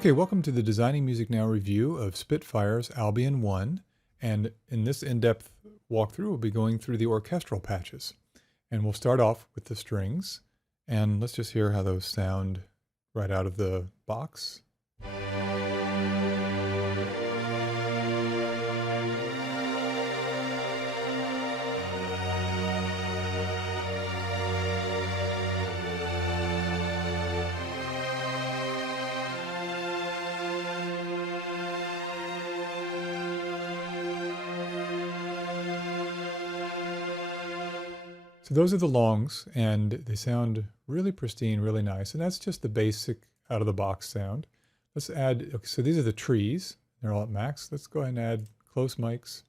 Okay, welcome to the Designing Music Now review of Spitfire's Albion 1. And in this in-depth walkthrough, we'll be going through the orchestral patches. And we'll start off with the strings. And let's just hear how those sound right out of the box. So those are the longs, and they sound really pristine, really nice. And that's just the basic out-of-the-box sound. Let's add, okay, so these are the trees. They're all at max. Let's go ahead and add close mics.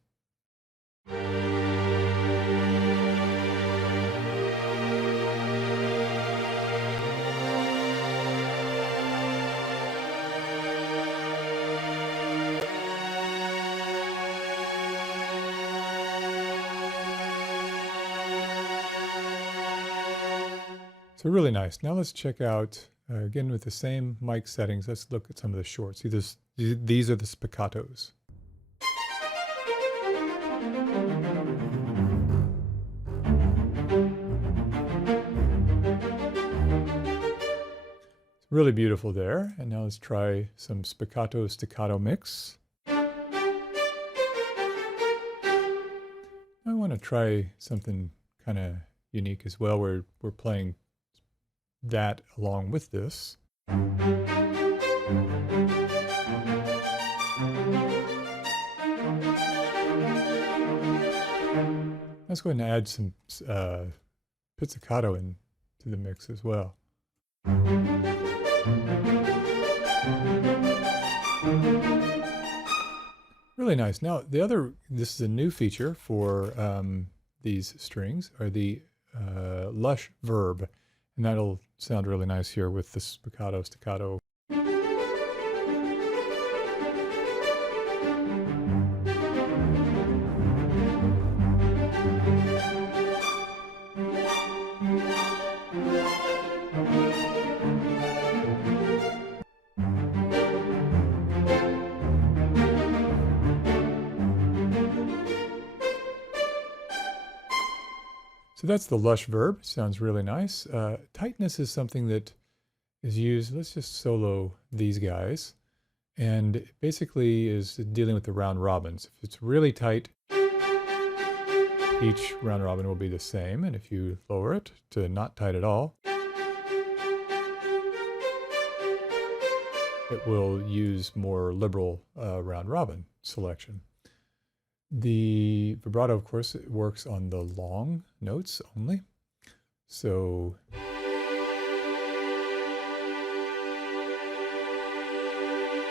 So really nice. Now let's check out, again with the same mic settings, let's look at some of the shorts. These are the spiccatos. It's really beautiful there. And now let's try some spiccato staccato mix. I want to try something kind of unique as well, where we're playing that along with this. Let's go ahead and add some pizzicato into the mix as well. Really nice. Now this is a new feature for these strings, are the lush verb. And that'll sound really nice here with the spiccato, staccato. So that's the lush verb. Sounds really nice. Tightness is something that is used. Let's just solo these guys. And it basically is dealing with the round robins. If it's really tight, each round robin will be the same. And if you lower it to not tight at all, it will use more liberal round robin selection. The vibrato, of course, it works on the long notes only. So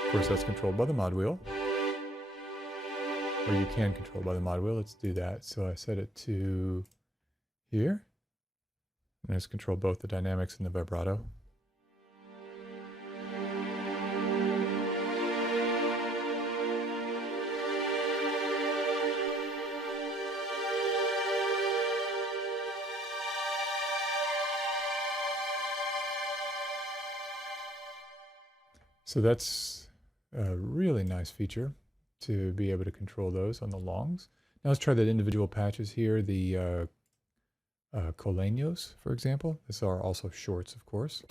of course, that's controlled by the mod wheel. Or you can control by the mod wheel. Let's do that. So I set it to here. And let's control both the dynamics and the vibrato. So that's a really nice feature to be able to control those on the longs. Now let's try the individual patches here. The coleños, for example. These are also shorts, of course.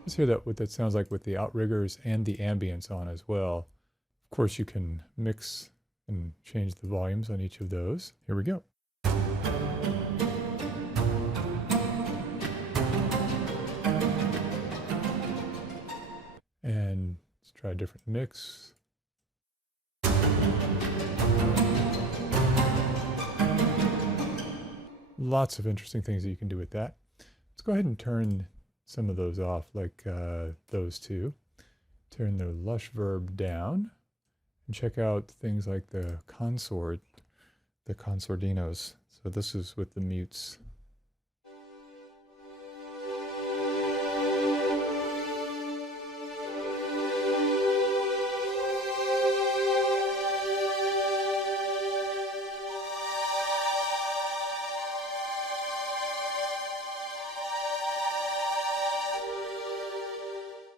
Let's hear what that sounds like with the outriggers and the ambience on as well. Of course, you can mix and change the volumes on each of those. Here we go. And let's try a different mix. Lots of interesting things that you can do with that. Let's go ahead and turn some of those off, like those two. Turn the lush verb down and check out things like the consort, the consordinos. So this is with the mutes.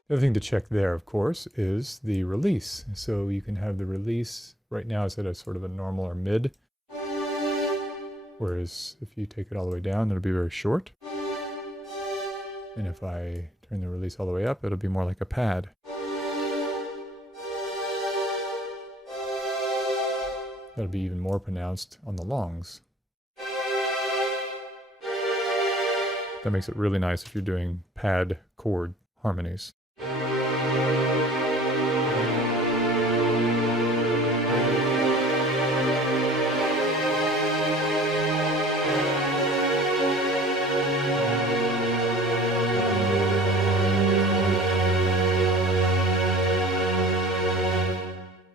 The other thing to check there, of course, is the release. So you can have the release, right now it's at a sort of a normal or mid, whereas if you take it all the way down, it'll be very short. And if I turn the release all the way up, it'll be more like a pad. That'll be even more pronounced on the longs. That makes it really nice if you're doing pad chord harmonies.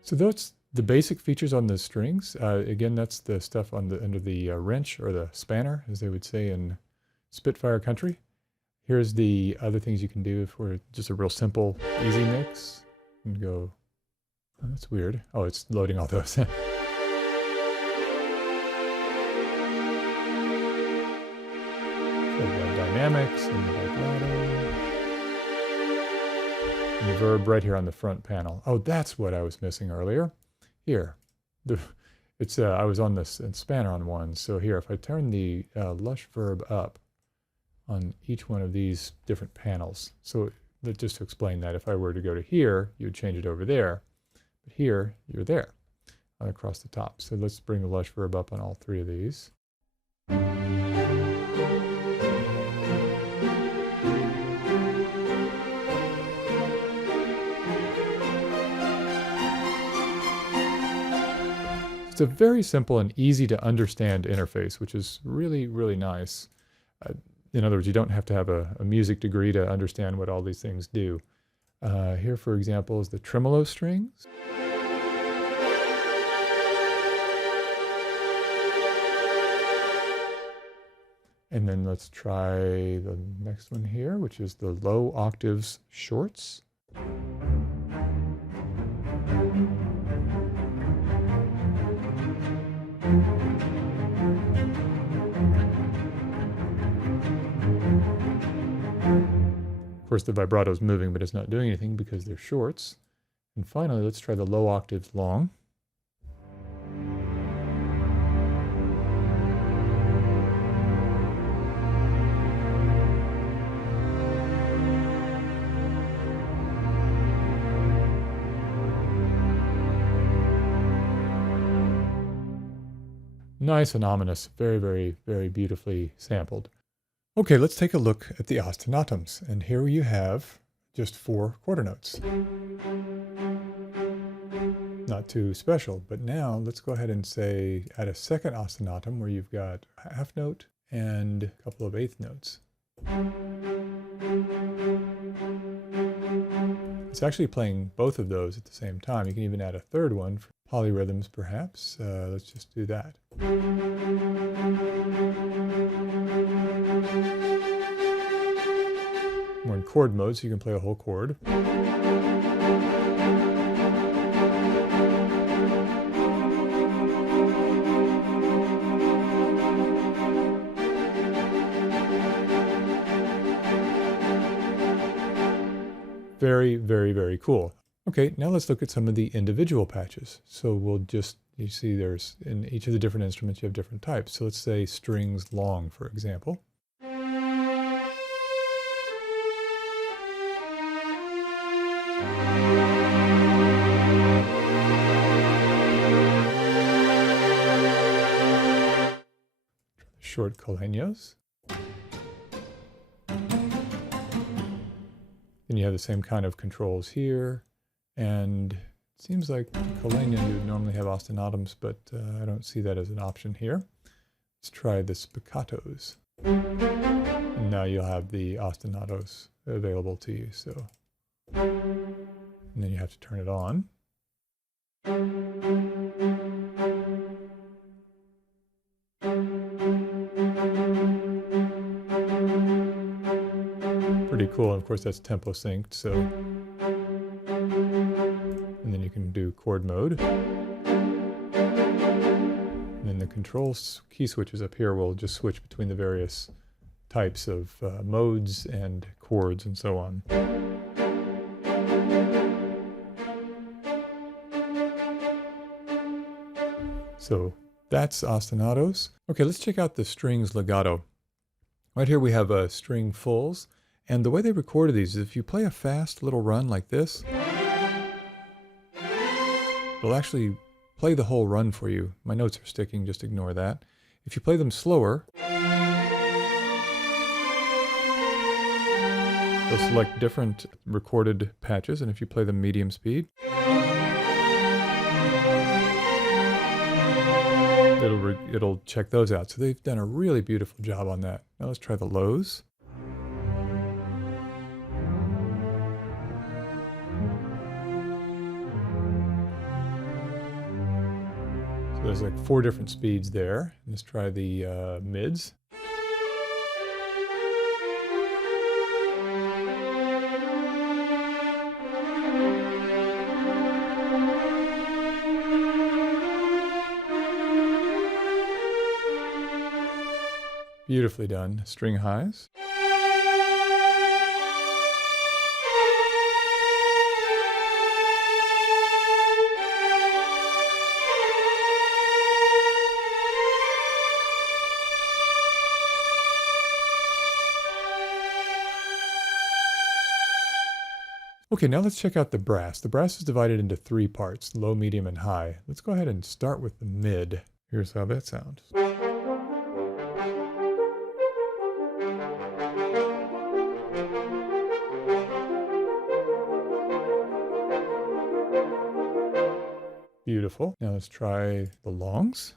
So that's the basic features on the strings. Again, that's the stuff on the under the wrench or the spanner, as they would say in Spitfire country. Here's the other things you can do for just a real simple, easy mix. And go, oh, that's weird. Oh, it's loading all those. The dynamics and the vibrato. And the verb right here on the front panel. Oh, that's what I was missing earlier. Here, I was on this spanner on one. So here, if I turn the lush verb up on each one of these different panels. So just to explain that, if I were to go to here, you would change it over there. But here, you're there, across the top. So let's bring the lush verb up on all three of these. It's a very simple and easy to understand interface, which is really, really nice. In other words, you don't have to have a music degree to understand what all these things do. Here, for example, is the tremolo strings. And then let's try the next one here, which is the low octaves shorts. Of course, the vibrato is moving, but it's not doing anything because they're shorts. And finally, let's try the low octaves long. Nice and ominous, very, very, very beautifully sampled. Okay, let's take a look at the ostinatums. And here you have just 4 quarter notes. Not too special, but now let's go ahead and say add a second ostinatum where you've got a half note and a couple of eighth notes. It's actually playing both of those at the same time. You can even add a third one for polyrhythms, perhaps. Let's just do that. We're in chord mode, so you can play a whole chord. Very, very, very cool. Okay, now let's look at some of the individual patches. So we'll just, you see there's, in each of the different instruments you have different types. So let's say strings long, for example. Short coleños. Then you have the same kind of controls here. And it seems like coleña you would normally have ostinatums, but I don't see that as an option here. Let's try the spiccatos. And now you'll have the ostinatos available to you. So, and then you have to turn it on. Pretty cool. Of course, that's tempo synced. So, and then you can do chord mode. And then the control key switches up here will just switch between the various types of modes and chords and so on. So that's ostinatos. Okay, let's check out the strings legato. Right here we have string fulls, and the way they recorded these is if you play a fast little run like this, it'll actually play the whole run for you. My notes are sticking, just ignore that. If you play them slower, they'll select different recorded patches, and if you play them medium speed, it'll check those out. So they've done a really beautiful job on that. Now let's try the lows. So there's like 4 different speeds there. Let's try the mids. Beautifully done. String highs. Okay, now let's check out the brass. The brass is divided into 3 parts, low, medium, and high. Let's go ahead and start with the mid. Here's how that sounds. Beautiful. Now let's try the longs.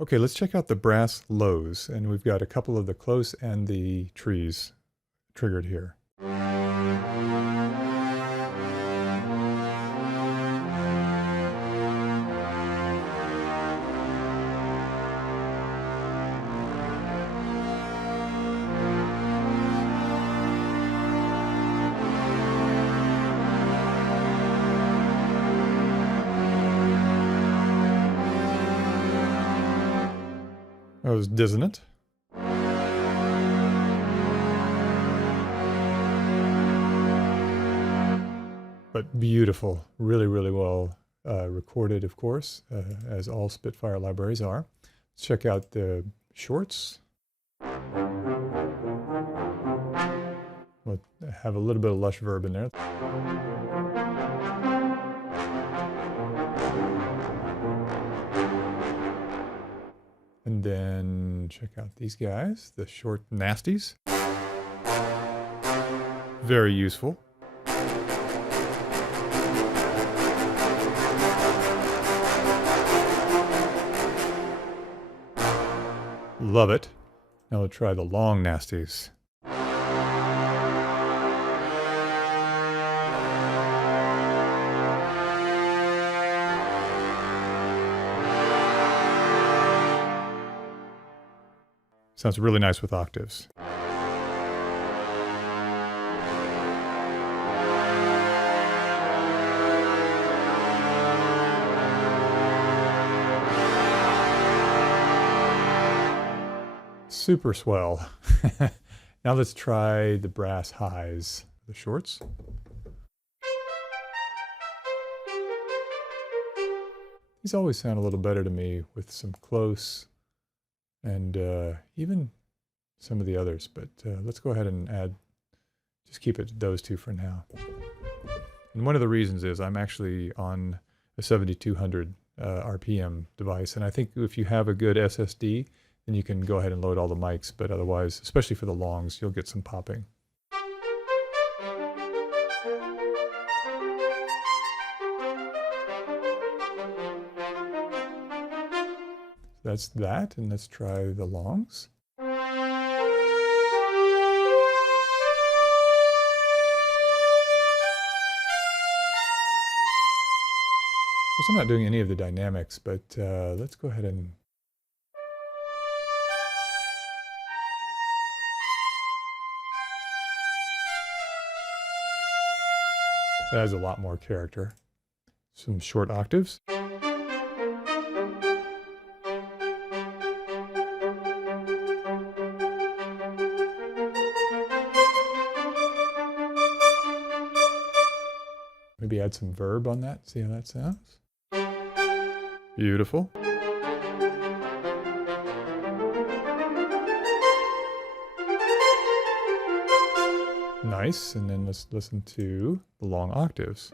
Okay, let's check out the brass lows, and we've got a couple of the close and the trees triggered here. That was dissonant. But beautiful. Really, really well recorded, of course, as all Spitfire libraries are. Let's check out the shorts. We'll have a little bit of lush verb in there. And then check out these guys, the short nasties. Very useful. Love it. Now we'll try the long nasties. Sounds really nice with octaves. Super swell. Now let's try the brass highs, the shorts. These always sound a little better to me with some close and even some of the others, but let's go ahead and just keep it those 2 for now. And one of the reasons is I'm actually on a 7200 RPM device, and I think if you have a good SSD, then you can go ahead and load all the mics, but otherwise, especially for the longs, you'll get some popping. That's that, and let's try the longs. Of course, I'm not doing any of the dynamics, but let's go ahead and... That has a lot more character. Some short octaves. Maybe add some verb on that, see how that sounds. Beautiful. Nice, and then let's listen to the long octaves.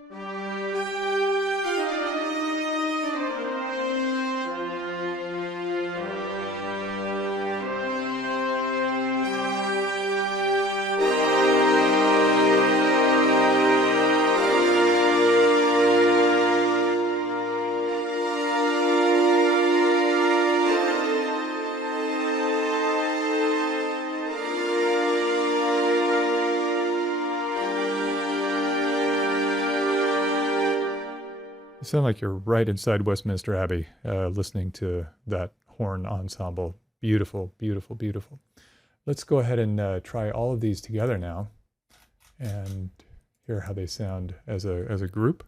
You sound like you're right inside Westminster Abbey, listening to that horn ensemble. Beautiful, beautiful, beautiful. Let's go ahead and try all of these together now and hear how they sound as a group.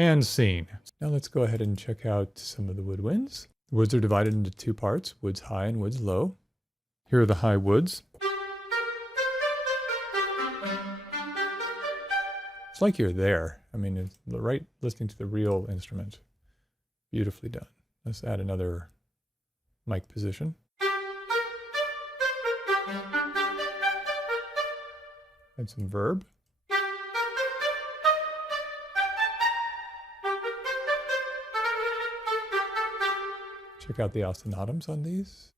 And scene. Now let's go ahead and check out some of the woodwinds. The woods are divided into two parts, woods high and woods low. Here are the high woods. It's like you're there. I mean, it's right listening to the real instrument. Beautifully done. Let's add another mic position. Add some verb. Check out the ostinatums on these.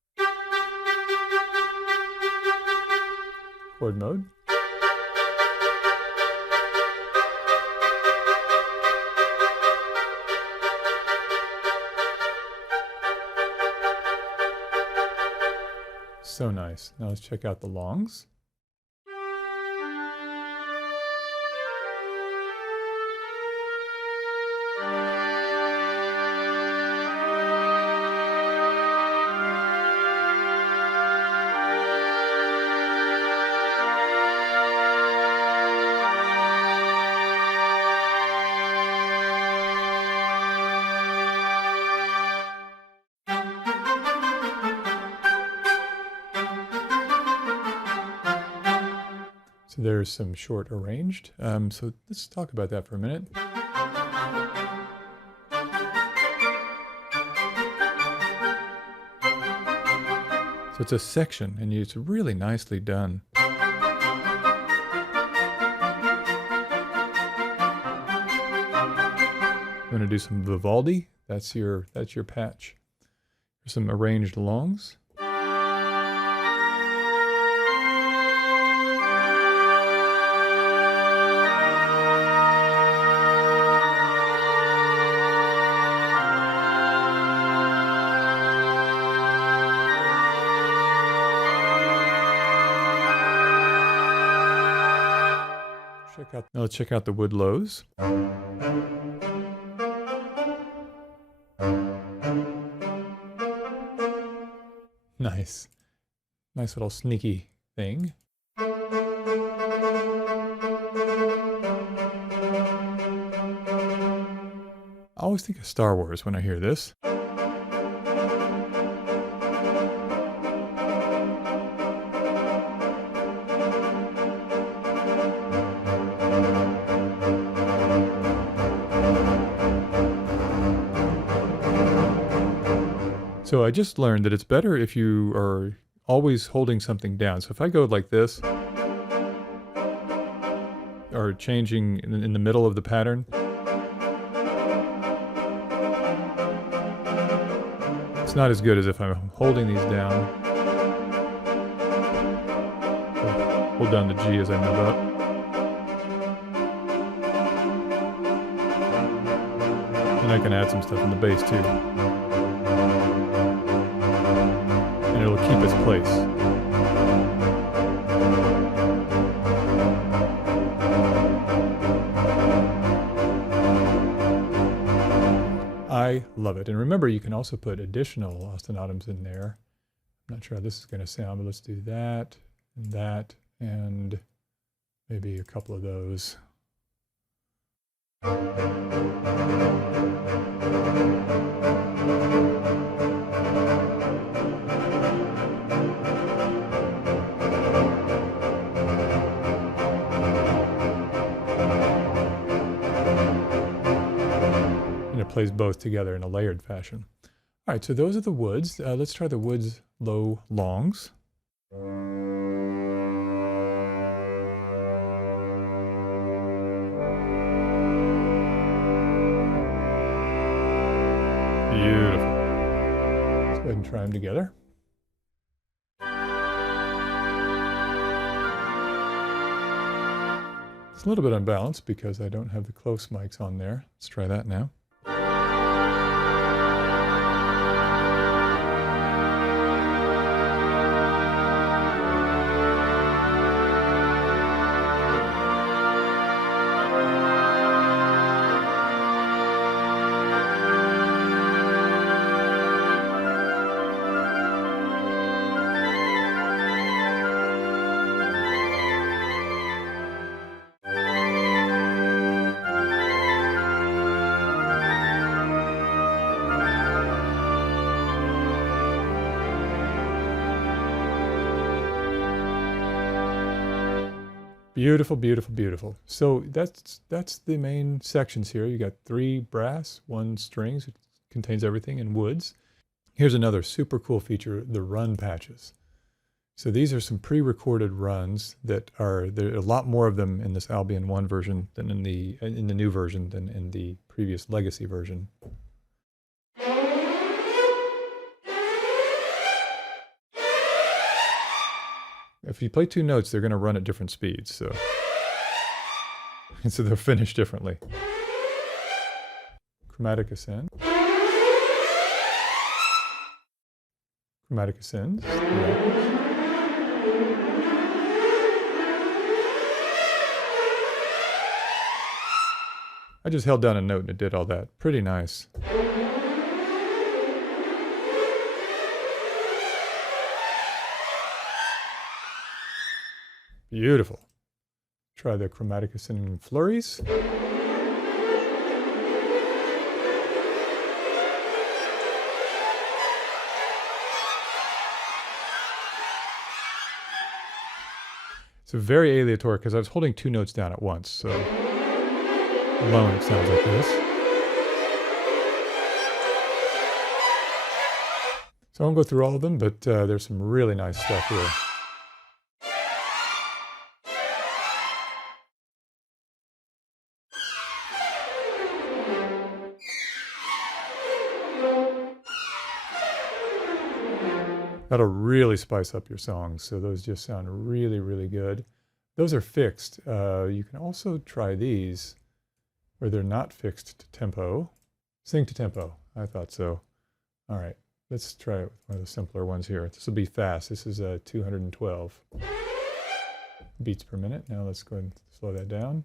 Chord mode. So nice. Now let's check out the longs. So there's some short arranged. So let's talk about that for a minute. So it's a section, and it's really nicely done. I'm going to do some Vivaldi. That's your patch. There's some arranged longs. Now let's check out the wood lows. Nice. Nice little sneaky thing. I always think of Star Wars when I hear this. So I just learned that it's better if you are always holding something down. So if I go like this, or changing in the middle of the pattern, it's not as good as if I'm holding these down. So hold down the G as I move up. And I can add some stuff in the bass too. And it'll keep its place. I love it. And remember, you can also put additional ostinatums in there. I'm not sure how this is going to sound, but let's do that, and maybe a couple of those. And it plays both together in a layered fashion. All right, so those are the woods. Let's try the woods low longs. Beautiful. Let's go ahead and try them together. It's a little bit unbalanced because I don't have the close mics on there. Let's try that now. Beautiful, beautiful, beautiful. So that's the main sections here. You got 3 brass, 1 strings. It contains everything in woods. Here's another super cool feature, the run patches. So these are some pre-recorded runs that are, there are a lot more of them in this Albion 1 version than in the new version than in the previous legacy version. If you play 2 notes, they're going to run at different speeds, so they're finished differently. Chromatic ascend. Chromatic ascends. I just held down a note and it did all that. Pretty nice. Beautiful. Try the chromatic ascending flurries. It's very aleatoric because I was holding 2 notes down at once, so alone it sounds like this. So I won't go through all of them, but there's some really nice stuff here. That'll really spice up your songs, so those just sound really, really good. Those are fixed. You can also try these where they're not fixed to tempo. Sing to tempo. I thought so. All right, let's try it with one of the simpler ones here. This will be fast. This is 212 beats per minute. Now let's go ahead and slow that down.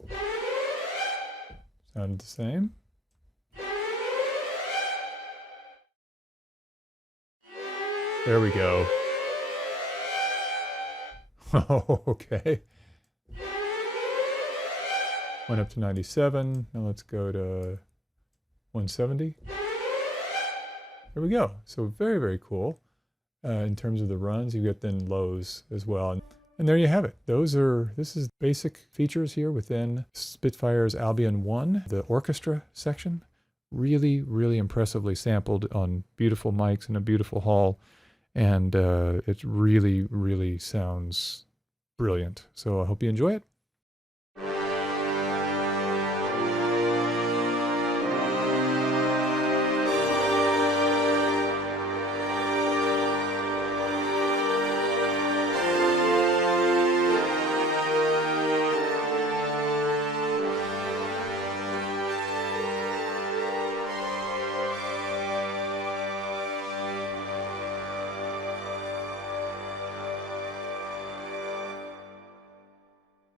Sounded the same. There we go. Oh, okay. Went up to 97. Now let's go to 170. There we go. So very, very cool. In terms of the runs, you get then lows as well. And there you have it. This is basic features here within Spitfire's Albion 1, the orchestra section. Really, really impressively sampled on beautiful mics in a beautiful hall. And it really, really sounds brilliant. So I hope you enjoy it.